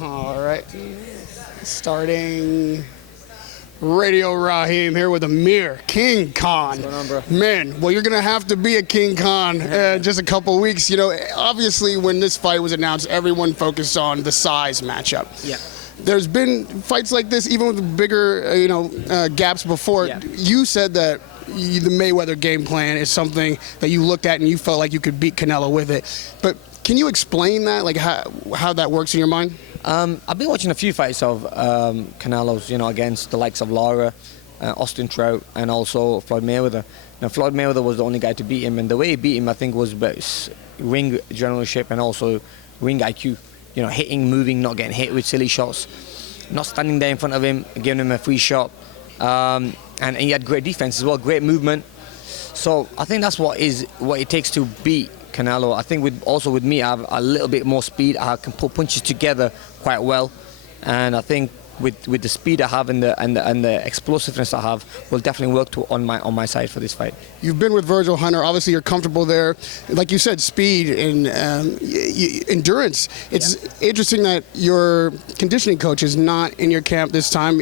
All right. Starting Radio Raheem here with Amir, King Khan. What's going on, bro? Man, well, you're going to have to be a King Khan just a couple weeks. You know, obviously, when this fight was announced, everyone focused on the size matchup. Yeah. There's been fights like this, even with bigger, gaps before. Yeah. You said that the Mayweather game plan is something that you looked at and you felt like you could beat Canelo with it. But can you explain that, like how that works in your mind? I've been watching a few fights of Canelo's, against the likes of Lara, Austin Trout, and also Floyd Mayweather. Now, Floyd Mayweather was the only guy to beat him, and the way he beat him, I think, was ring generalship and also ring IQ. Hitting, moving, not getting hit with silly shots, not standing there in front of him, giving him a free shot, and he had great defense as well, great movement. So I think that's what it takes to beat Canelo. I think with me, I have a little bit more speed. I can put punches together quite well, and I think with the speed I have and the explosiveness I have will definitely work on my side for this fight. You've been with Virgil Hunter. Obviously, you're comfortable there. Like you said, speed and endurance. It's interesting that your conditioning coach is not in your camp this time.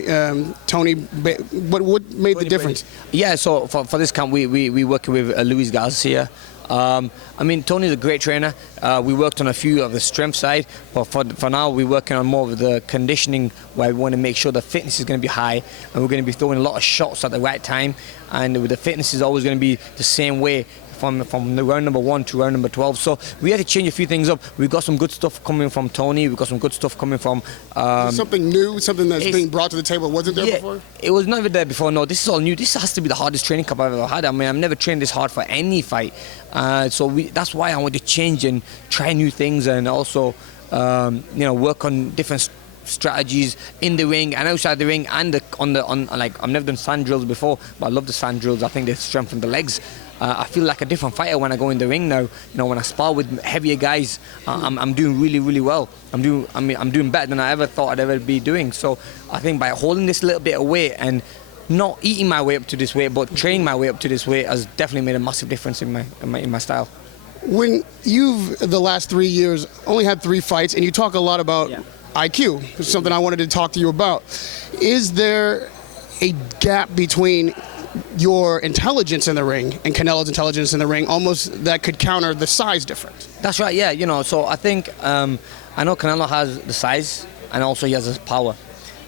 Tony, what made the difference? Yeah, so for this camp, we working with Luis Garcia. Tony's a great trainer. We worked on a few of the strength side, but for now we're working on more of the conditioning, where we want to make sure the fitness is going to be high, and we're going to be throwing a lot of shots at the right time, and the fitness is always going to be the same way from the round number 1 to round number 12. So we had to change a few things up. We've got some good stuff coming from Tony. We've got some good stuff coming from something new, something that's being brought to the table. Wasn't there before? It was never there before. No, this is all new. This has to be the hardest training camp I've ever had. I've never trained this hard for any fight. That's why I want to change and try new things, and also work on different strategies in the ring and outside the ring, and I've never done sand drills before, but I love the sand drills. I think they strengthen the legs. I feel like a different fighter when I go in the ring now. When I spar with heavier guys, I'm doing really, really well. I'm doing better than I ever thought I'd ever be doing. So I think by holding this little bit of weight and not eating my way up to this weight, but training my way up to this weight, has definitely made a massive difference in my style. When you've the last 3 years only had 3 fights, and you talk a lot about IQ, which is something I wanted to talk to you about. Is there a gap between your intelligence in the ring and Canelo's intelligence in the ring, almost that could counter the size difference? That's right, yeah. So I think I know Canelo has the size, and also he has the power.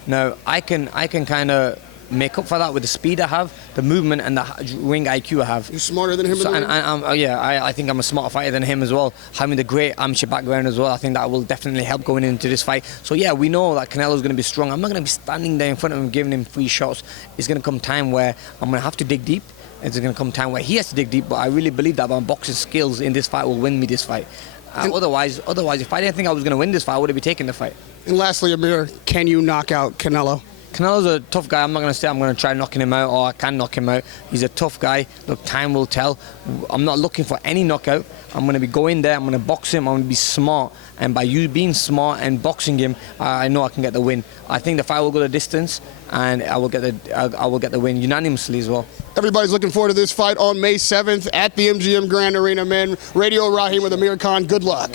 Now I can kind of make up for that with the speed I have, the movement, and the ring IQ I have. You're smarter than him. I think I'm a smarter fighter than him as well. Having the great amateur background as well, I think that will definitely help going into this fight. So yeah, we know that Canelo's going to be strong. I'm not going to be standing there in front of him giving him free shots. It's going to come time where I'm going to have to dig deep. It's going to come time where he has to dig deep. But I really believe that my boxing skills in this fight will win me this fight. Otherwise, if I didn't think I was going to win this fight, I would have been taking the fight. And lastly, Amir, can you knock out Canelo? Canelo's a tough guy. I'm not going to say I'm going to try knocking him out, or I can knock him out. He's a tough guy. Look, time will tell. I'm not looking for any knockout. I'm going to be going there. I'm going to box him. I'm going to be smart. And by you being smart and boxing him, I know I can get the win. I think the fight will go the distance, and I will get the win unanimously as well. Everybody's looking forward to this fight on May 7th at the MGM Grand Arena, man. Radio Raheem with Amir Khan. Good luck.